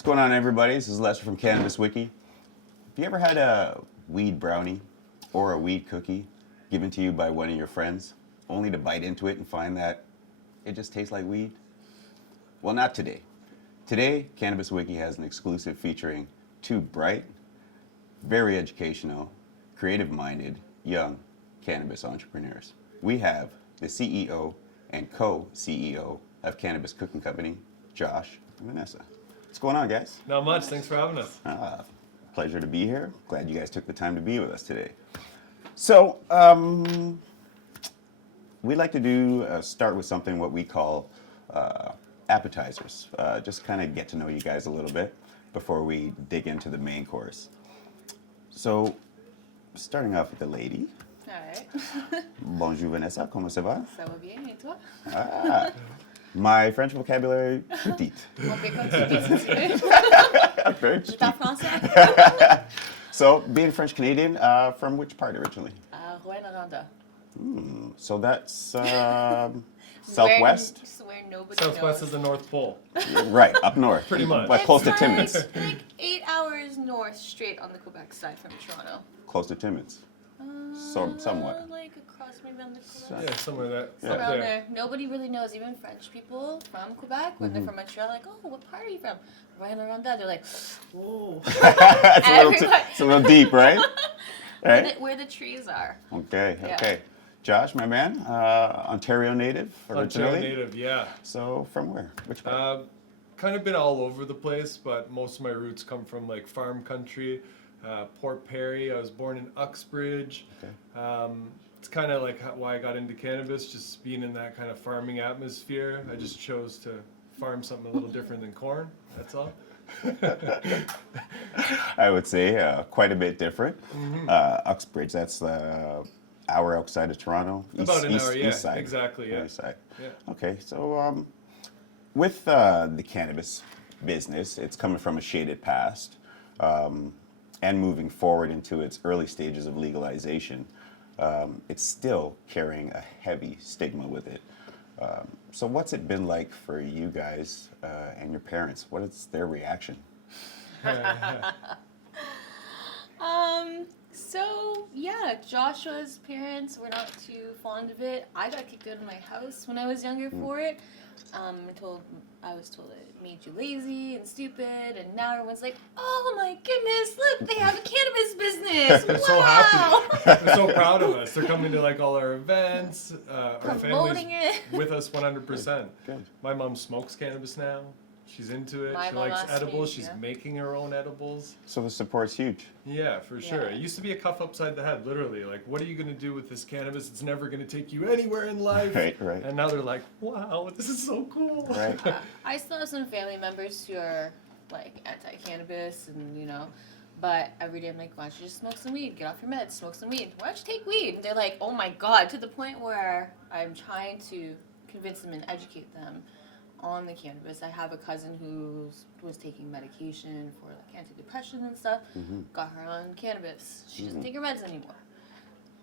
What's going on, everybody? This is Lester from Cannabis Wiki. Have you ever had a weed brownie or a weed cookie given to you by one of your friends, only to bite into it and find that it just tastes like weed? Well, not today. Today, Cannabis Wiki has an exclusive featuring two bright, very educational, creative-minded, young cannabis entrepreneurs. We have the CEO and co-CEO of Cannabis Cooking Company, Josh and Vanessa. What's going on, guys? Not much. Thanks for having us. Pleasure to be here. Glad you guys took the time to be with us today. So, we'd like to start with something what we call appetizers. Just kind of get to know you guys a little bit before we dig into the main course. So, starting off with the lady. All right. Bonjour Vanessa, comment ça va? Ça va bien, et toi? My French vocabulary, petite. On peut continuer si tu veux. Very Je parle français. So, being French Canadian, from which part originally? Rouyn-Noranda. So that's southwest? Where nobody Southwest knows. is the North Pole. Right, up north. Pretty much. But close to It's Timmins. like 8 hours north straight on the Quebec side from Toronto. Close to Timmins. Somewhat. Like across maybe on the Quebec. Yeah, somewhere that. Yeah. Up Around there. there. Nobody really knows. Even French people from Quebec, when they're from Montreal, like, oh, what part are you from? Rouyn-Noranda. They're like, whoa. It's a little deep, right? Right? Where the trees are. Okay, Yeah. okay. Josh, my man, Ontario native originally. Ontario native, yeah. So from where? Which part? Kind of been all over the place, but most of my roots come from like farm country, Port Perry. I was born in Uxbridge. Okay. It's kind of like why I got into cannabis, just being in that kind of farming atmosphere. I just chose to farm something a little different than corn. That's all. I would say quite a bit different. Uxbridge, that's hour outside of Toronto. About an hour, yeah, east side. exactly, yeah. East side. Yeah. Okay, so with the cannabis business, it's coming from a shaded past and moving forward into its early stages of legalization. It's still carrying a heavy stigma with it. So what's it been like for you guys and your parents? What is their reaction? So yeah, Joshua's parents were not too fond of it. I got kicked out of my house when I was younger for it. I was told it made you lazy and stupid, and now everyone's like, "Oh my goodness, look, they have a cannabis business! They're Wow!" so happy. They're so proud of us. They're coming to like all our events. Our family's Promoting it. with us 100%. Good. My mom smokes cannabis now. She's into it. My She mom likes last edibles. week, She's yeah. making her own edibles. So the support's huge. Yeah, for sure. Yeah. It used to be a cuff upside the head, literally. Like, what are you going to do with this cannabis? It's never going to take you anywhere in life. Right, right. And now they're like, wow, this is so cool. Right. I still have some family members who are like anti-cannabis, and but every day I'm like, "Why don't you just smoke some weed? Get off your meds, smoke some weed. Why don't you take weed?" And they're like, "Oh my god!" To the point where I'm trying to convince them and educate them on the cannabis. I have a cousin who was taking medication for like antidepressant and stuff. Got her on cannabis. She doesn't take her meds anymore.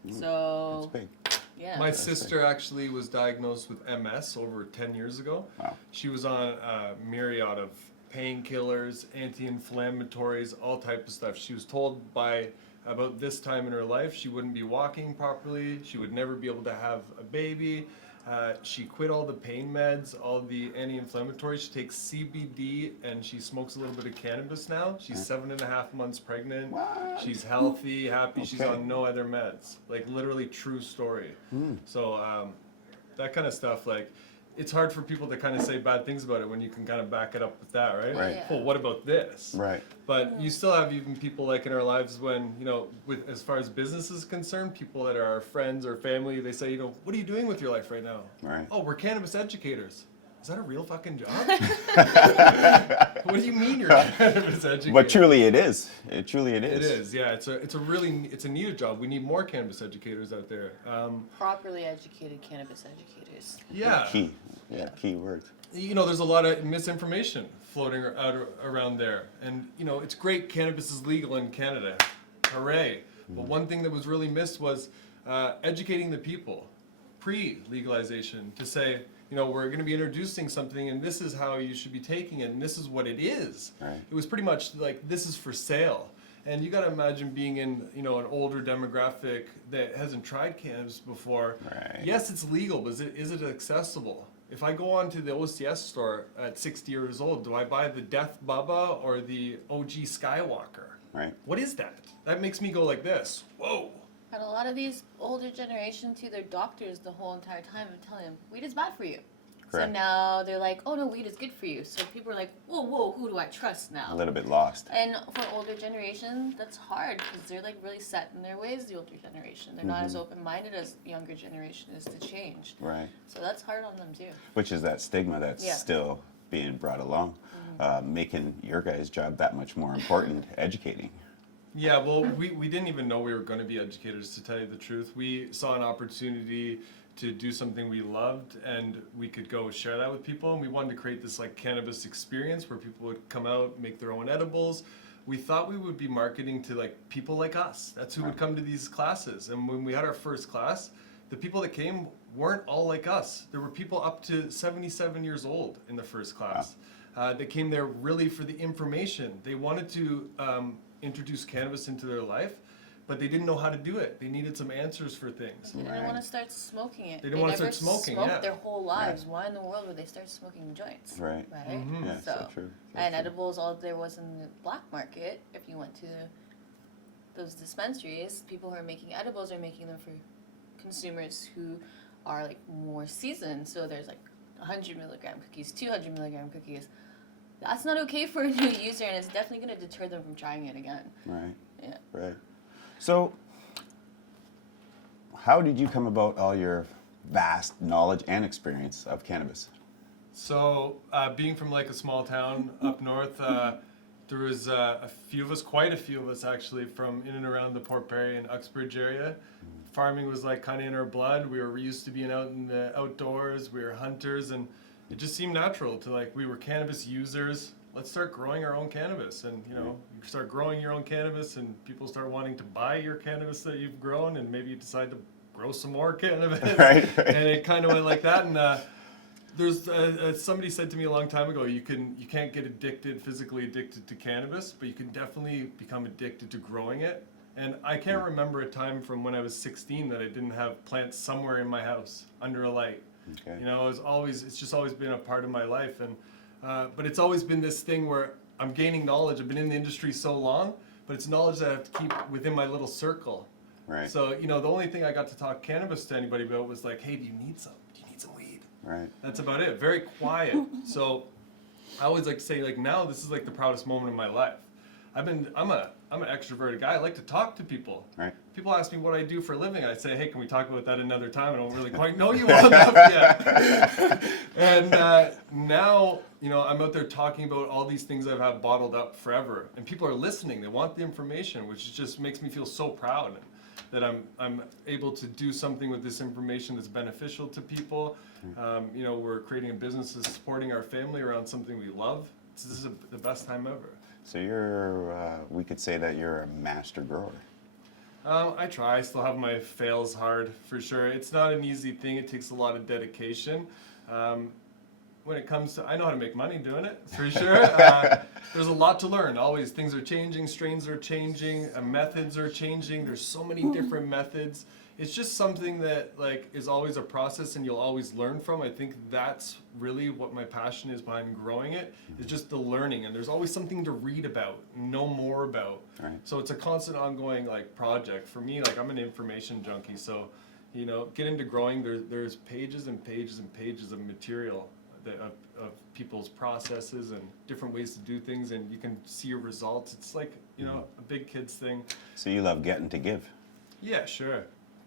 So It's big. yeah. My sister actually was diagnosed with MS over 10 years ago. Wow. She was on a myriad of painkillers, anti-inflammatories, all type of stuff. She was told by about this time in her life she wouldn't be walking properly, she would never be able to have a baby. She quit all the pain meds, all the anti-inflammatories. She takes CBD and she smokes a little bit of cannabis now. She's 7.5 months pregnant. What? She's healthy, happy. She's Okay. on no other meds. Like literally true story. So that kind of stuff, like it's hard for people to kind of say bad things about it when you can kind of back it up with that, right? Right. Yeah. Well, what about this? Right. But you still have even people like in our lives when, with as far as business is concerned, people that are our friends or family, they say, what are you doing with your life right now? Right. Oh, we're cannabis educators. Is that a real fucking job? What do you mean you're a cannabis educator? But truly it is. It truly it It is. is, yeah. It's a needed job. We need more cannabis educators out there. Properly educated cannabis educators. Yeah. Key. Yeah, key word. There's a lot of misinformation floating around there. And, it's great cannabis is legal in Canada. Hooray. But one thing that was really missed was educating the people. pre-legalization to say, we're going to be introducing something and this is how you should be taking it and this is what it is. Right. It was pretty much like, this is for sale. And you got to imagine being in, an older demographic that hasn't tried cannabis before. Right. Yes, it's legal, but is it accessible? If I go on to the OCS store at 60 years old, do I buy the Death Bubba or the OG Skywalker? Right. What is that? That makes me go like this. Whoa. And a lot of these older generation to their doctors the whole entire time and telling them weed is bad for you. Correct. So now they're like, oh no, weed is good for you. So people are like, whoa, who do I trust now? A little bit lost. And for older generation, that's hard because they're like really set in their ways. The older generation, they're not as open-minded as the younger generation is to change. Right. So that's hard on them too. Which is that stigma that's Yeah. still being brought along, making your guys' job that much more important, educating. Yeah, well, we didn't even know we were going to be educators, to tell you the truth. We saw an opportunity to do something we loved and we could go share that with people, and we wanted to create this like cannabis experience where people would come out, make their own edibles. We thought we would be marketing to like people like us. That's who would come to these classes. And when we had our first class, the people that came weren't all like us. There were people up to 77 years old in the first class. That came there really for the information. They wanted to introduce cannabis into their life, but they didn't know how to do it. They needed some answers for things. They didn't want to start smoking it. They didn't want to start smoking, smoked yeah. their whole lives. Why in the world would they start smoking joints? Right. Right? Yeah, so true. So And true. edibles, all there was in the black market, if you went to those dispensaries, people who are making edibles are making them for consumers who are like more seasoned. So there's like 100 milligram cookies, 200 milligram cookies. That's not okay for a new user, and it's definitely going to deter them from trying it again. Right. Yeah. Right. So, how did you come about all your vast knowledge and experience of cannabis? So, being from like a small town up north, there was quite a few of us actually, from in and around the Port Perry and Uxbridge area. Farming was like kind of in our blood. We were used to being out in the outdoors. We were hunters, and it just seemed natural to we were cannabis users. Let's start growing our own cannabis, and you start growing your own cannabis, and people start wanting to buy your cannabis that you've grown, and maybe you decide to grow some more cannabis. Right. And it kind of went like that. And there's somebody said to me a long time ago, you can't get physically addicted to cannabis, but you can definitely become addicted to growing it. And I can't remember a time from when I was 16 that I didn't have plants somewhere in my house under a light. Okay. It's just always been a part of my life. And but it's always been this thing where I'm gaining knowledge. I've been in the industry so long, but it's knowledge that I have to keep within my little circle. Right. So, the only thing I got to talk cannabis to anybody about was like, hey, do you need some? Do you need some weed? Right. That's about it. Very quiet. So I always like to say, now this is like the proudest moment of my life. I'm an extroverted guy. I like to talk to people. Right. People ask me what I do for a living. I say, hey, can we talk about that another time? I don't really quite know you well enough yet. And now, I'm out there talking about all these things I've had bottled up forever. And people are listening. They want the information, which just makes me feel so proud that I'm able to do something with this information that's beneficial to people. We're creating a business that's supporting our family around something we love. This is the best time ever. So we could say that you're a master grower. I try. I still have my fails hard, for sure. It's not an easy thing. It takes a lot of dedication. When it comes to, I know how to make money doing it, for sure. There's a lot to learn. Always, things are changing, strains are changing, methods are changing. There's so many different methods. It's just something that is always a process, and you'll always learn from. I think that's really what my passion is behind growing it, is just the learning. And there's always something to read about, know more about. Right. So it's a constant ongoing project. For me, I'm an information junkie. So, get into growing, there's pages and pages and pages of material of people's processes and different ways to do things, and you can see your results. It's like, a big kid's thing. So you love getting to give. Yeah, sure.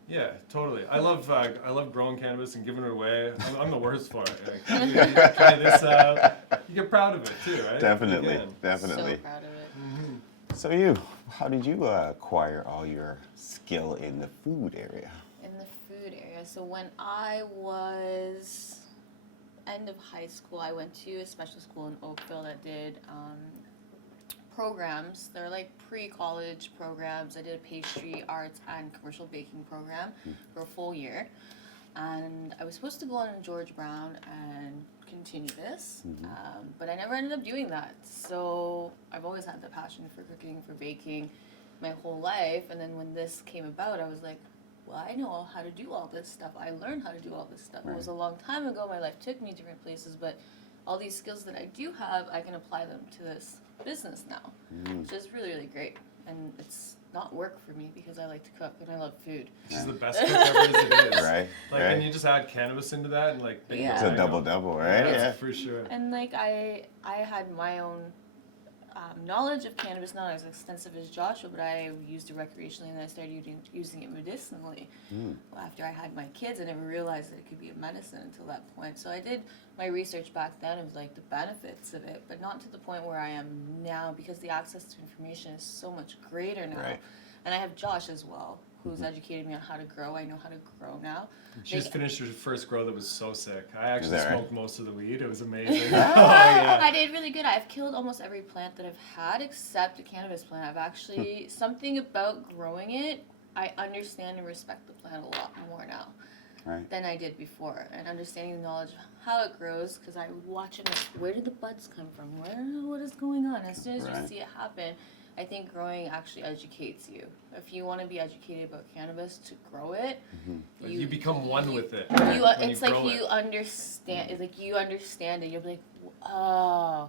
Yeah, totally. I love growing cannabis and giving it away. I'm the worst for it. You try this out. You get proud of it too, right? Definitely, Again. definitely. So proud of it. So how did you acquire all your skill in the food area? In the food area. So when I was end of high school, I went to a special school in Oakville that did programs. They're like pre-college programs. I did a pastry, arts, and commercial baking program for a full year. and I was supposed to go on George Brown and continue this, but I never ended up doing that. So I've always had the passion for cooking, for baking, my whole life. And then when this came about, I was like, well, I know how to do all this stuff. I learned how to do all this stuff. It was a long time ago. My life took me different places, but all these skills that I do have, I can apply them to this business now, which is really, really great. And it's not work for me because I like to cook and I love food. She's the best cook ever as it is. Right. Like, and you just add cannabis into that, and like, bingo, It's a double, right? Yeah, for sure. And like I had my own knowledge of cannabis, not as extensive as Joshua, but I used it recreationally, and then I started using it medicinally. After I had my kids, I never realized that it could be a medicine until that point. So I did my research back then of like the benefits of it, but not to the point where I am now, because the access to information is so much greater now. Right. And I have Josh as well, who's educated me on how to grow. I know how to grow now. She just finished her first grow that was so sick. I actually that right? smoked most of the weed. It was amazing. Oh, I yeah. did really good. I've killed almost every plant that I've had except a cannabis plant. I've actually, something about growing it, I understand and respect the plant a lot more now than I did before. And understanding the knowledge of how it grows, because I would watch it, like, where did the buds come from? What is going on? As soon as you see it happen, I think growing actually educates you. If you want to be educated about cannabis to grow it, You become one with it. It's like you understand. It's like you understand it. You'll be like, oh.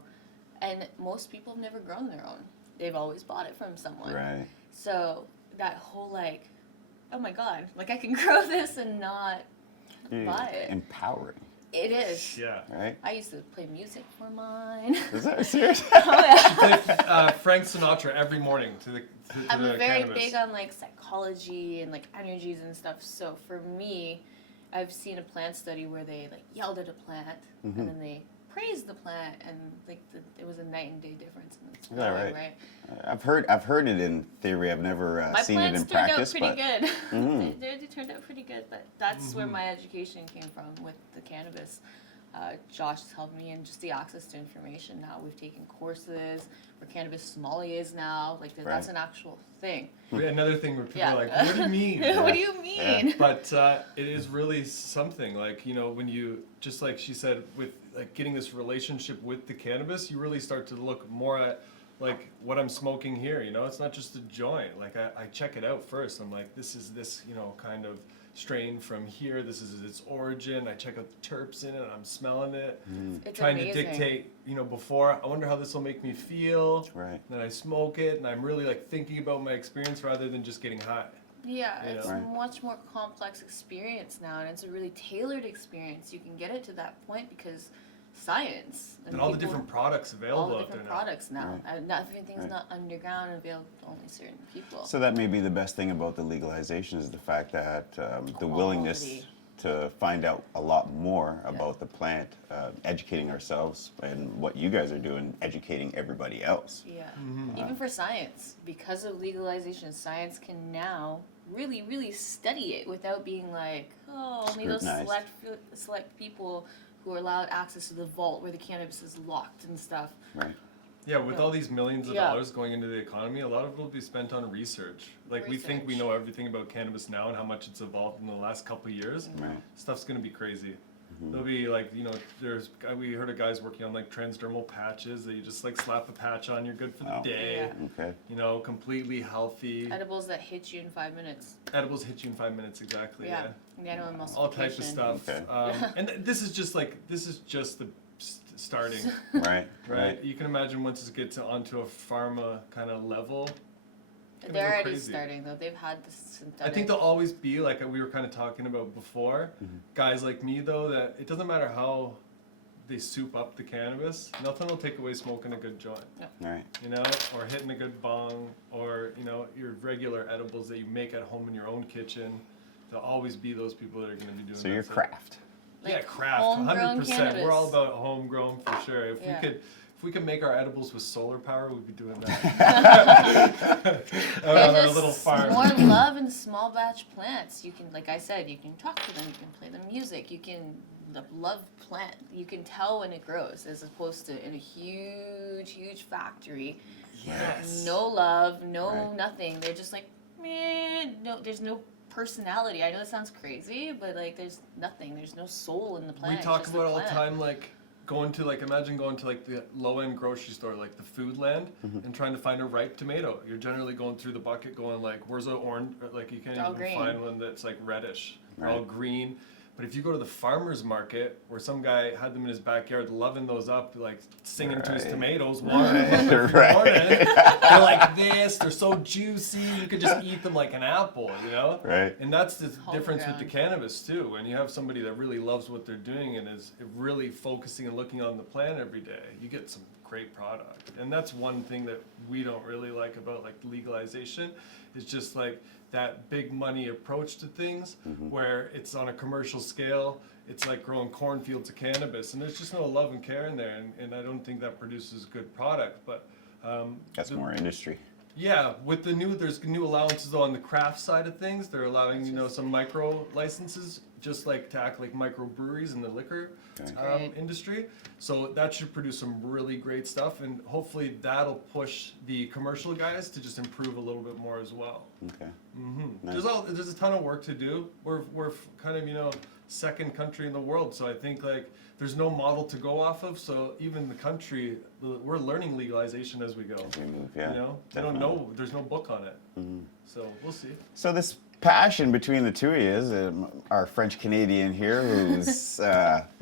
And most people have never grown their own. They've always bought it from someone. Right. So that whole like, oh my god, like I can grow this and not buy it. Empowering. It is. Yeah. Right? I used to play music for mine. Is that serious? Oh yeah. Play, Frank Sinatra every morning to the I'm the very cannabis. big on like psychology and like energies and stuff. So for me, I've seen a plant study where they like yelled at a plant and then they praised the plant, and like it was a night and day difference. And it's Is that growing, right? I've heard it in theory. I've never My seen it in plants turned out practice, pretty but good. They turned out pretty good, but that's where my education came from with the cannabis. Josh has helped me, and just the access to information now. We've taken courses. We're cannabis sommeliers now. Like that's an actual thing. Another thing where people Yeah. are like, what do you mean? What do you mean? But it is really something, like, you know, when you, just like she said, with like getting this relationship with the cannabis, you really start to look more at like what I'm smoking here, you know. It's not just a joint. Like I check it out first. I'm like, this is this, you know, kind of strain from here. This is its origin. I check out the terps in it. I'm smelling it. It's Trying amazing. to dictate, you know, before, I wonder how this will make me feel. Right. Then I smoke it, and I'm really like thinking about my experience rather than just getting high. Yeah, You it's know? a much more complex experience now, and it's a really tailored experience. You can get it to that point because science And all the people- different products all available the out there different now. products now. Not everything's not underground and available to only certain people. so that may be the best thing about the legalization is the fact that the willingness Quality. to find out a lot more about the plant, educating ourselves, and what you guys are doing, educating everybody else. Yeah, even for science, because of legalization, science can now really, really study it without being like, oh, only those Scrutinized. select people who are allowed access to the vault where the cannabis is locked and stuff. Right. Yeah, with all these millions of Yeah. dollars going into the economy, a lot of it will be spent on research. Like we think we Research. know everything about cannabis now and how much it's evolved in the last couple of years. Right. Stuff's gonna be crazy. There'll be like, you know, we heard of guys working on like transdermal patches that you just like slap a patch on, you're good for the Wow. day. Yeah. Okay. You know, completely healthy. Edibles that hit you in 5 minutes. Edibles hit you in 5 minutes, exactly. Yeah, Yeah. nanoemulsification. All types of stuff. Okay. And this is just the starting. Right. Right. You can imagine once it gets onto a pharma kind of level. it's gonna They're go already crazy. starting though. They've had this synthetic. I think there'll always be, like we were kind of talking about before, guys like me though, that it doesn't matter how they soup up the cannabis, nothing will take away smoking a good joint, Right. you know, or hitting a good bong, or, you know, your regular edibles that you make at home in your own kitchen. There'll always be those people that are going to be doing So that your stuff. craft. Yeah, Like craft, homegrown 100%. cannabis. We're all about homegrown for sure. If Yeah. we could make our edibles with solar power, we'd be doing that. on our There's little just farm. more love in small batch plants. You can, like I said, you can talk to them, you can play them music, you can love plant. You can tell when it grows, as opposed to in a huge factory. Yes. No love, no Right. nothing. They're just like, meh. No, there's no personality. I know it sounds crazy, but like there's nothing. There's no soul in the plant. We It's talk just a about all the plant. time, like going to imagine going to like the low-end grocery store, like the Food Land, and trying to find a ripe tomato. You're generally going through the bucket, going like, "Where's an orange?" Like you can't They're all even green. find one that's like reddish. They're Right. all green. But if you go to the farmer's market, where some guy had them in his backyard, loving those up, like singing to his Right. tomatoes, watering them every Right. morning, they're like this. They're so juicy. You could just eat them like an apple, you know. Right. And that's the Home difference with the ground. cannabis too. When you have somebody that really loves what they're doing and is really focusing and looking on the plant every day, you get some great product. And that's one thing that we don't really like about like legalization. Is just like that big money approach to things where it's on a commercial scale. It's like growing cornfields of cannabis, and there's just no love and care in there. And I don't think that produces good product. But That's the- more industry. yeah, with there's new allowances on the craft side of things. They're allowing some micro licenses, just like to act like microbreweries in the liquor Okay. Great. industry. So that should produce some really great stuff, and hopefully that'll push the commercial guys to just improve a little bit more as well. Okay. Nice. There's a ton of work to do. We're kind of second country in the world, so I think like there's no model to go off of. So even the country, we're learning legalization as we go. As we move, yeah. You know, they don't definitely. know. There's no book on it. So we'll see. So this passion between the two of you is our French Canadian here, who's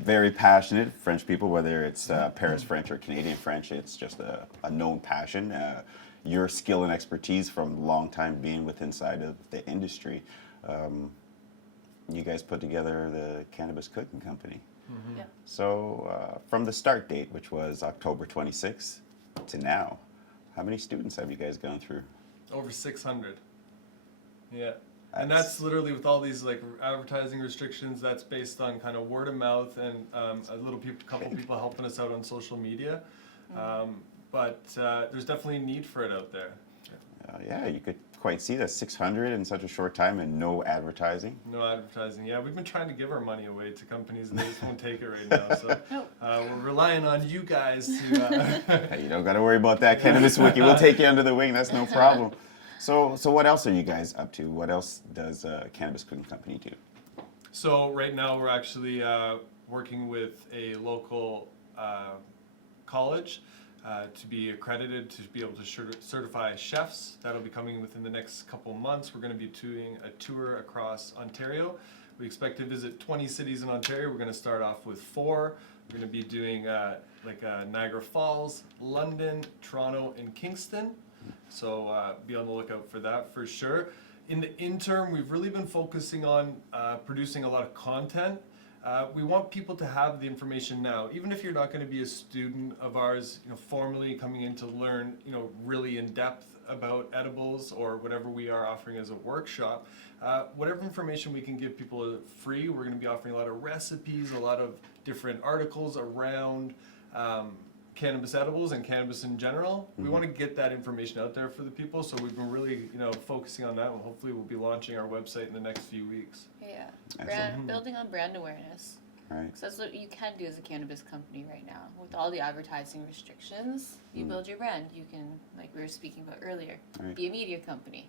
very passionate. French people, whether it's Paris French or Canadian French, it's just a known passion. Your skill and expertise from a long time being with inside of the industry. You guys put together the Cannabis Cooking Company. Yeah. So from the start date, which was October 26th, to now, how many students have you guys gone through? Over 600. Yeah. And that's literally with all these like advertising restrictions. That's based on kind of word of mouth and couple people helping us out on social media. But there's definitely a need for it out there. Yeah, you could quite see that 600 in such a short time and no advertising. No advertising. Yeah, we've been trying to give our money away to companies and they just won't take it right now. So Nope. we're relying on you guys to. Hey, you don't got to worry about that. Cannabis Wiki will take you under the wing. That's no problem. So what else are you guys up to? What else does Cannabis Cooking Company do? So right now we're actually working with a local college to be accredited to be able to certify chefs. That'll be coming within the next couple months. We're going to be doing a tour across Ontario. We expect to visit 20 cities in Ontario. We're going to start off with 4. We're going to be doing Niagara Falls, London, Toronto, and Kingston. So be on the lookout for that for sure. In the interim, we've really been focusing on producing a lot of content. We want people to have the information now, even if you're not going to be a student of ours, formally coming in to learn, really in depth about edibles or whatever we are offering as a workshop. Whatever information we can give people free, we're going to be offering a lot of recipes, a lot of different articles around cannabis edibles and cannabis in general. We want to get that information out there for the people, so we've been really, focusing on that, and hopefully we'll be launching our website in the next few weeks. Yeah. Excellent. Building on brand awareness. Right. So that's what you can do as a cannabis company right now. With all the advertising restrictions, you Mm. build your brand. You can, like we were speaking about earlier, Right. be a media company.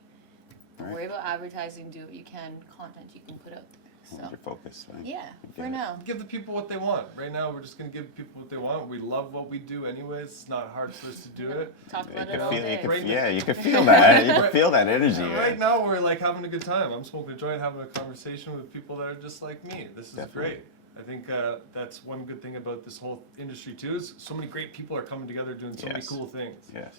Don't Right. worry about advertising, do what you can, content you can put out there. What's So, your focus? Right? yeah, Get for it. now. Give the people what they want. Right now, we're just going to give people what they want. We love what we do anyways. It's not hard for us to do it. Talk You about it could all feel, day. Right. you could feel that. You could Right. feel that energy. Right now, we're like having a good time. I'm smoking a joint, having a conversation with people that are just like me. This is Definitely. great. I think that's one good thing about this whole industry too. Is so many great people are coming together doing so many Yes. cool things. Yes.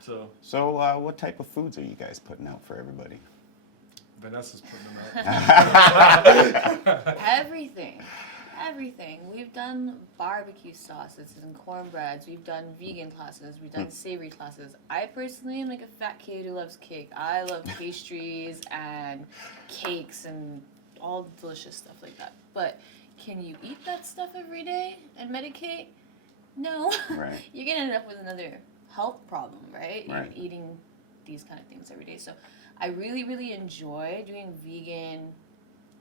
So So what type of foods are you guys putting out for everybody? Vanessa's putting them out. Everything. Everything. We've done barbecue sauces and cornbreads. We've done vegan classes. We've done savory classes. I personally am like a fat kid who loves cake. I love pastries and cakes and all delicious stuff like that. But can you eat that stuff every day and medicate? No. Right. You're going to end up with another health problem, right? Right. You're eating these kind of things every day. So I really, really enjoy doing vegan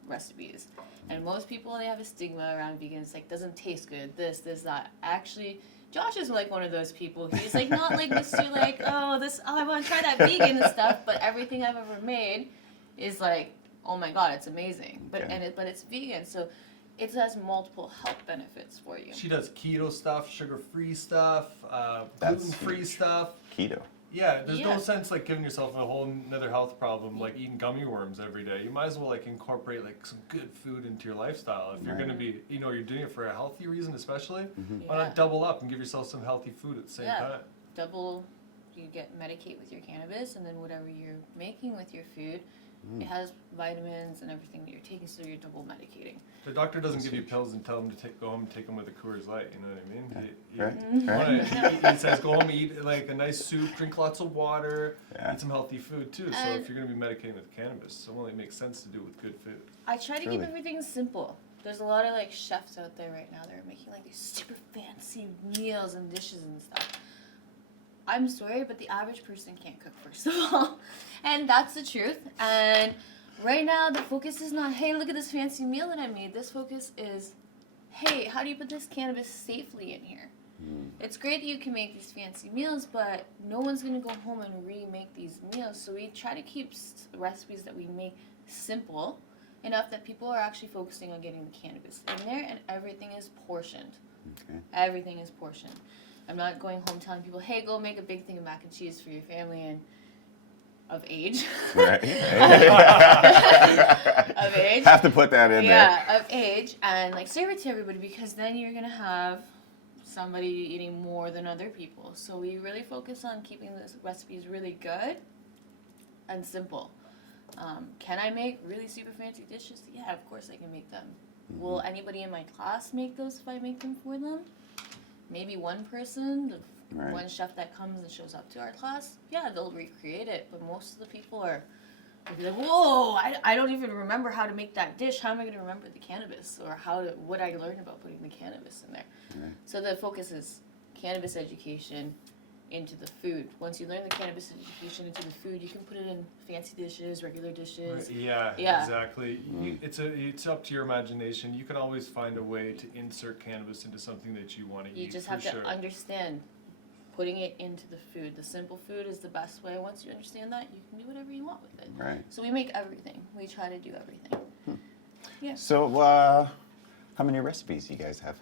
recipes. And most people, they have a stigma around vegan. It's like, doesn't taste good, this, that. Actually, Josh is like one of those people. He's like, not like Mr. like, I want to try that vegan and stuff, but everything I've ever made is like, oh my god, it's amazing. But Okay. but it's vegan, so it has multiple health benefits for you. She does keto stuff, sugar-free stuff, That's gluten-free huge. stuff. Keto. Yeah, there's Yeah. no sense like giving yourself a whole another health problem like eating gummy worms every day. You might as well like incorporate like some good food into your lifestyle. If you're Right. gonna be, you're doing it for a healthy reason, especially. Why Yeah. not double up and give yourself some healthy food at the same Yeah. time? Double, you get medicate with your cannabis, and then whatever you're making with your food, it has vitamins and everything that you're taking, so you're double medicating. The doctor doesn't That's give you huge. pills and tell them to go home and take them with a Coors Light. You know what I mean? Right. He says go home, eat like a nice soup, drink lots of water, Yeah. eat some healthy food too. So And- if you're gonna be medicating with cannabis, it only makes sense to do it with good food. I try to keep Truly. everything simple. There's a lot of like chefs out there right now that are making like these super fancy meals and dishes and stuff. I'm sorry, but the average person can't cook, first of all. And that's the truth. And right now, the focus is not, hey, look at this fancy meal that I made. This focus is, hey, how do you put this cannabis safely in here? It's great that you can make these fancy meals, but no one's going to go home and remake these meals. So we try to keep recipes that we make simple enough that people are actually focusing on getting the cannabis in there, and everything is portioned. Okay. Everything is portioned. I'm not going home telling people, hey, go make a big thing of mac and cheese for your family and of age. Right. Of age. Have to put that in there. Yeah, of age, and like serve it to everybody, because then you're gonna have somebody eating more than other people. So we really focus on keeping the recipes really good and simple. Can I make really super fancy dishes? Yeah, of course I can make them. Will anybody in my class make those if I make them for them? Maybe one person, the Right. one chef that comes and shows up to our class, yeah, they'll recreate it. But most of the people are, they'll be like, whoa, I don't even remember how to make that dish. How am I going to remember the cannabis, or what I learned about putting the cannabis in there? Right. So the focus is cannabis education into the food. Once you learn the cannabis education into the food, you can put it in fancy dishes, regular dishes. Yeah, Yeah. exactly. It's up to your imagination. You can always find a way to insert cannabis into something that you want to eat. You just for have to sure. understand putting it into the food. The simple food is the best way. Once you understand that, you can do whatever you want with it. Right. So we make everything. We try to do everything. So, how many recipes do you guys have?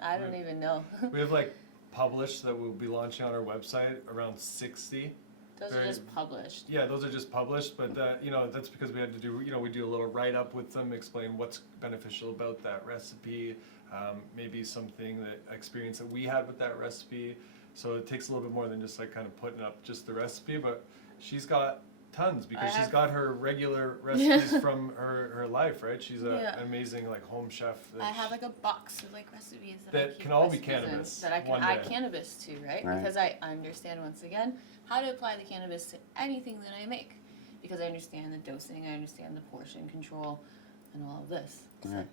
I don't even know. We have like published that we'll be launching on our website around 60. Those are Very- just published. Yeah, those are just published, but that's because we had to do, we do a little write-up with them, explain what's beneficial about that recipe, maybe something experience that we had with that recipe. So it takes a little bit more than just like kind of putting up just the recipe, but she's got tons because she's have- got her regular recipes from her life, right? She's Yeah. an amazing like home chef. I have like a box of like recipes that I That keep can all be recipes in, cannabis that I can one add day. cannabis to, right? Right. Because I understand once again how to apply the cannabis to anything that I make, because I understand the dosing, I understand the portion control, and all of this. Right.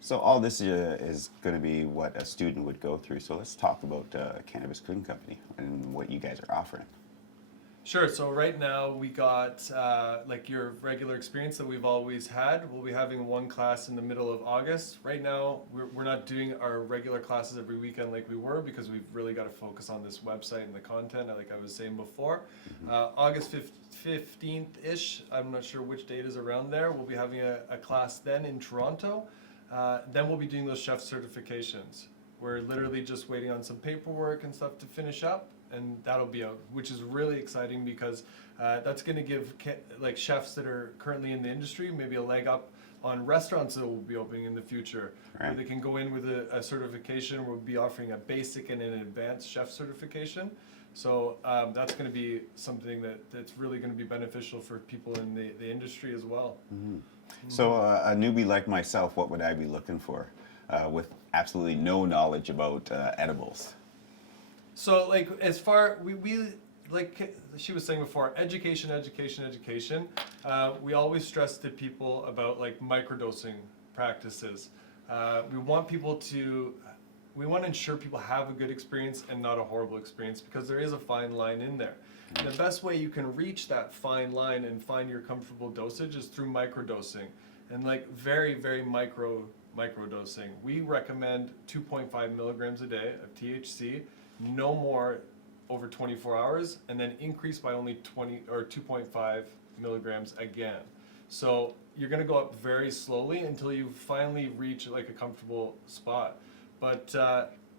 So all this is going to be what a student would go through. So let's talk about Cannabis Cooking Company and what you guys are offering. Sure. So right now we got like your regular experience that we've always had. We'll be having one class in the middle of August. Right now we're not doing our regular classes every weekend like we were, because we've really got to focus on this website and the content, like I was saying before. August 15th-ish, I'm not sure which date is around there, we'll be having a class then in Toronto. Then we'll be doing those chef certifications. We're literally just waiting on some paperwork and stuff to finish up, and that'll be out, which is really exciting because that's going to give like chefs that are currently in the industry maybe a leg up on restaurants that will be opening in the future, where Right. they can go in with a certification. We'll be offering a basic and an advanced chef certification. So that's going to be something that's really going to be beneficial for people in the industry as well. So a newbie like myself, what would I be looking for with absolutely no knowledge about edibles? So like as far we like she was saying before, education. We always stress to people about like microdosing practices. We want to ensure people have a good experience and not a horrible experience, because there is a fine line in there. And the best way you can reach that fine line and find your comfortable dosage is through microdosing, and like very, very microdosing. We recommend 2.5 milligrams a day of THC, no more over 24 hours and then increase by only 20 or 2.5 milligrams again. So you're going to go up very slowly until you finally reach like a comfortable spot. But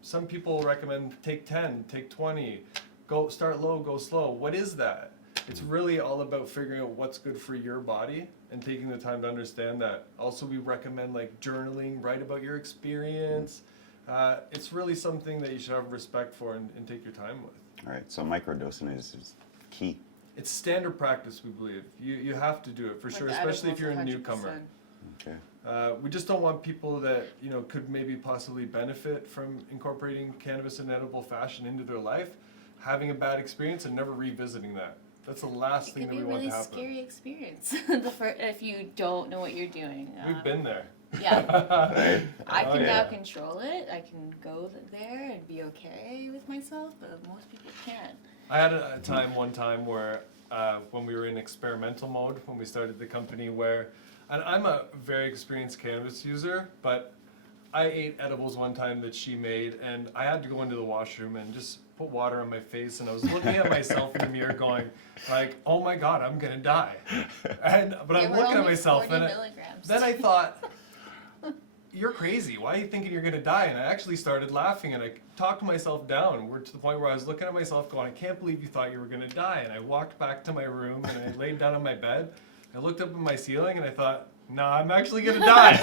some people recommend take 10, take 20, go start low, go slow. What is that? It's really all about figuring out what's good for your body and taking the time to understand that. Also, we recommend like journaling, write about your experience. It's really something that you should have respect for and take your time with. All right, so microdosing is key. It's standard practice, we believe. You have to do it for sure, Like especially if edibles, you're a 100%. newcomer. Okay. We just don't want people that could maybe possibly benefit from incorporating cannabis in edible fashion into their life, having a bad experience and never revisiting that. That's the last thing that we want to happen. It could be a really scary experience if you don't know what you're doing. We've been there. Yeah. Right. I Oh, can now yeah. control it. I can go there and be okay with myself, but most people can't. I had a one time where when we were in experimental mode, when we started the company, where, and I'm a very experienced cannabis user, but I ate edibles one time that she made, and I had to go into the washroom and just put water on my face, and I was looking at myself in the mirror going, like, oh my God, I'm gonna die. But They I'm were looking at only myself, 40 and milligrams. then I thought, you're crazy. Why are you thinking you're gonna die? And I actually started laughing, and I talked myself down. We're to the point where I was looking at myself going, I can't believe you thought you were gonna die. And I walked back to my room, and I laid down on my bed. I looked up at my ceiling, and I thought, nah, I'm actually gonna die.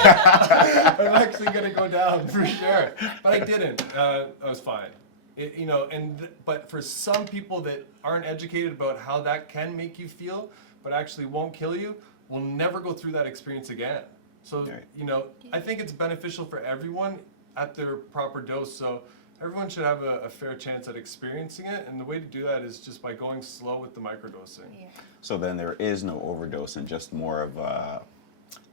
I'm actually gonna go down for sure. But I didn't. I was fine. But for some people that aren't educated about how that can make you feel, but actually won't kill you, will never go through that experience again. So, I think it's beneficial for everyone at their proper dose. So everyone should have a fair chance at experiencing it. And the way to do that is just by going slow with the microdosing. Yeah. So then there is no overdose and just more of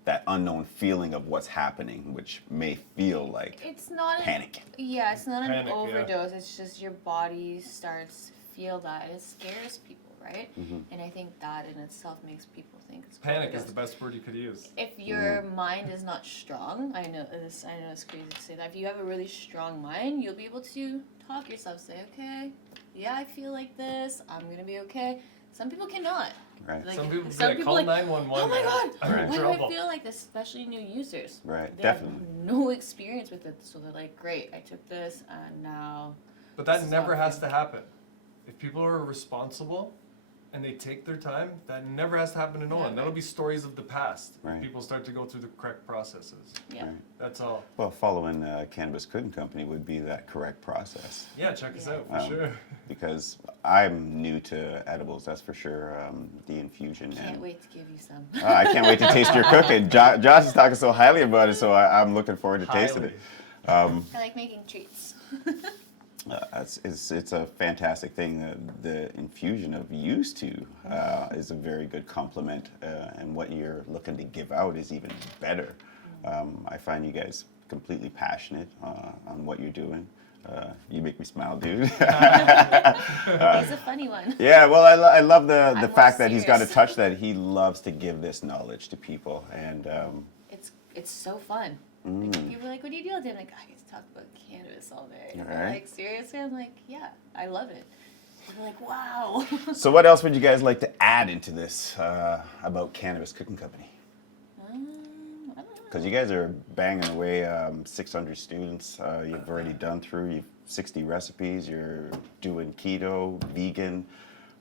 that unknown feeling of what's happening, which may feel like It's not panic. Yeah, it's not Panic, an yeah. overdose. It's just your body starts to feel that. It scares people, right? And I think that in itself makes people think it's Panic overdose. is the best word you could use. If your mind is not strong, I know it's crazy to say that. If you have a really strong mind, you'll be able to talk yourself, say, okay, yeah, I feel like this. I'm gonna be okay. Some people cannot. Right. Some people be like, call 911. oh my God, I'm in why do trouble. I feel like this? Especially new users. Right, They definitely. have no experience with it, so they're like, great, I took this, and now. But that This is never how I has feel. to happen. If people are responsible and they take their time, that never has to happen to no one. Never. That'll be stories of the past. Right. People start to go through the correct processes. Yeah. Right. That's all. Well, following Cannabis Cooking Company would be that correct process. Yeah, check us out for Um, sure. Because I'm new to edibles, that's for sure. The infusion. Can't and wait to give you some. I can't wait to taste your cooking. Josh is talking so highly about it, so I'm looking forward to tasting it. I like making treats. It's a fantastic thing. The infusion of used to is a very good complement, and what you're looking to give out is even better. I find you guys completely passionate on what you're doing. You make me smile, dude. He's a funny one. Yeah, well, I love the I'm more fact that he's got a serious. touch that he loves to give this knowledge to people, and It's so fun. Like, people are like, what do you do all day? I'm like, I get to talk about cannabis all day. And they're Alright. like, seriously? I'm like, yeah, I love it. They're like, wow. so what else would you guys like to add into this about Cannabis Cooking Company? I don't know. Because you guys are banging away 600 students. You've already done through 60 recipes. You're doing keto, vegan.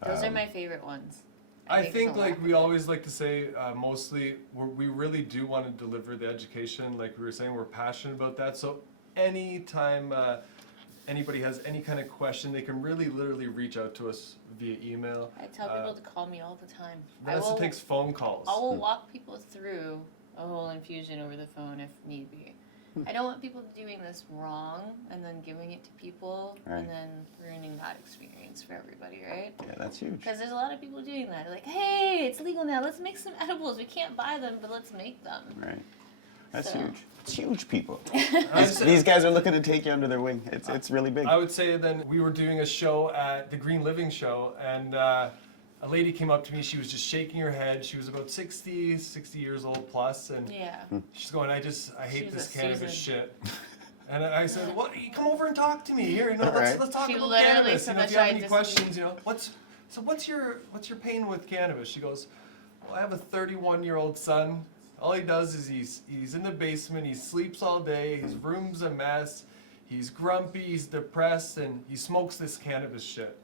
Those are my favorite ones. I there's think a like lot. we always like to say, mostly we really do want to deliver the education. Like we were saying, we're passionate about that. So anytime anybody has any kind of question, they can really literally reach out to us via email. I tell people to call me all the time. Vanessa takes phone calls. I will walk people through a whole infusion over the phone if need be. I don't want people doing this wrong and then giving it to people Right. and then ruining that experience for everybody, right? Yeah, that's huge. Because there's a lot of people doing that. They're like, hey, it's legal now. Let's make some edibles. We can't buy them, but let's make them. Right. That's So- huge. It's huge, people. I would These guys are looking to take you under their wing. It's really big. I would say then we were doing a show at the Green Living Show, and a lady came up to me. She was just shaking her head. She was about 60 years old plus, and Yeah. she's going, I hate She's this a cannabis Susan. shit. And I said, "What? You come over and talk to me here. You know, Right. let's talk She about literally cannabis. said You know, that if you have I any just- questions, you know, what's your pain with cannabis?" She goes, "Well, I have a 31-year-old son. All he does is he's in the basement. He sleeps all day. His room's a mess. He's grumpy. He's depressed, and he smokes this cannabis shit."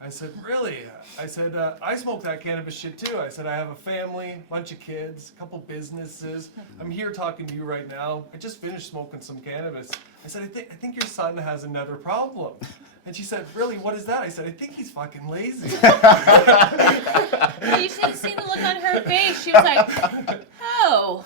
I said, "Really?" I said, "I smoke that cannabis shit too." I said, "I have a family, bunch of kids, a couple businesses. I'm here talking to you right now. I just finished smoking some cannabis." I said, I think your son has another problem." And she said, "Really? What is that?" I said, "I think he's fucking lazy." You should have seen the look on her face. She was like, "Oh."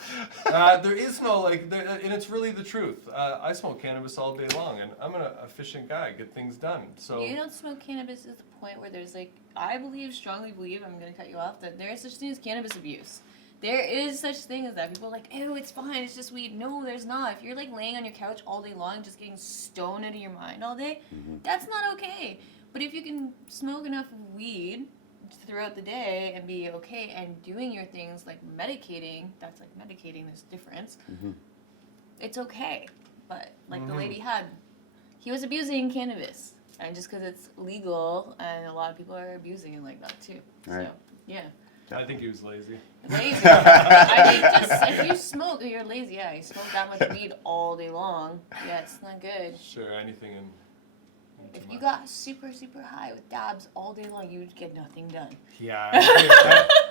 There is no and it's really the truth. I smoke cannabis all day long, and I'm an efficient guy. Get things done. So You don't smoke cannabis at the point where there's like, I strongly believe, I'm going to cut you off, that there is such thing as cannabis abuse. There is such thing as that. People are like, ew, it's fine, it's just weed. No, there's not. If you're like laying on your couch all day long, just getting stoned out of your mind all day, that's not okay. But if you can smoke enough weed throughout the day and be okay and doing your things like medicating, that's like medicating, there's a difference, it's okay. But like the lady he was abusing cannabis. And just because it's legal, and a lot of people are abusing it like that too. Right. So, yeah. I think he was lazy. Lazy. I think just, if you smoke, you're lazy, yeah. You smoke that much weed all day long, yeah, it's not good. Sure, anything in If you got super, super high with dabs all day long, you would get nothing done. Yeah,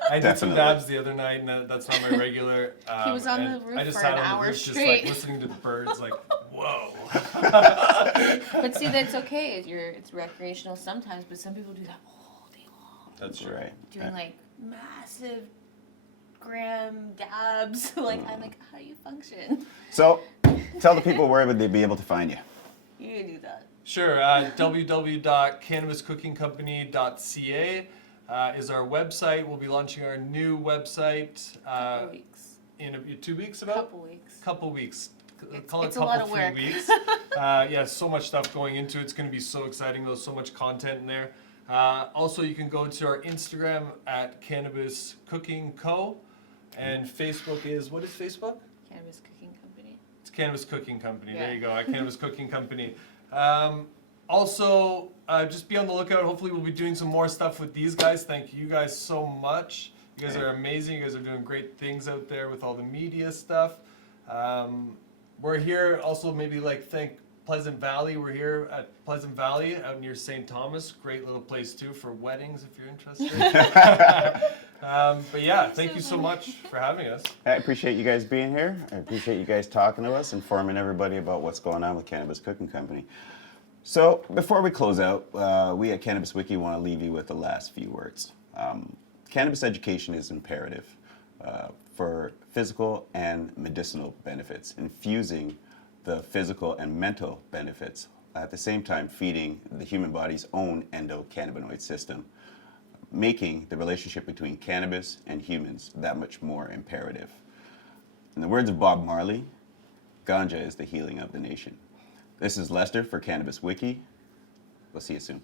I did some Definitely. dabs the other night, and that's not my regular. He was on and the roof I just for sat an on the hour roof just straight. like listening to the birds, like, whoa. But see, that's okay. It's recreational sometimes, but some people do that all day long. That's true. Right. Doing like massive gram dabs. Like, I'm like, how do you function? So, tell the people where would they be able to find you. You can do that. Sure. www.cannabiscookingcompany.ca is our website. We'll be launching our new website Couple weeks. in 2 weeks. About Couple weeks. couple weeks. It's Call it a couple, lot of 3 work. weeks. Yeah, so much stuff going into it. It's going to be so exciting. There's so much content in there. Also, you can go to our Instagram at Cannabis Cooking Co. And Facebook is, what is Facebook? Cannabis Cooking Company. It's Cannabis Cooking Company. There Yeah. you go, at Cannabis Cooking Company. Also, just be on the lookout. Hopefully, we'll be doing some more stuff with these guys. Thank you guys so much. You guys are amazing. You guys are doing great things out there with all the media stuff. We're here also maybe like thank Pleasant Valley. We're here at Pleasant Valley out near St. Thomas. Great little place too for weddings if you're interested. But yeah, thank you so much for having us. I appreciate you guys being here. I appreciate you guys talking to us, informing everybody about what's going on with Cannabis Cooking Company. So, before we close out, we at Cannabis Wiki want to leave you with the last few words. Cannabis education is imperative for physical and medicinal benefits, infusing the physical and mental benefits, at the same time feeding the human body's own endocannabinoid system, making the relationship between cannabis and humans that much more imperative. In the words of Bob Marley, ganja is the healing of the nation. This is Lester for Cannabis Wiki. We'll see you soon.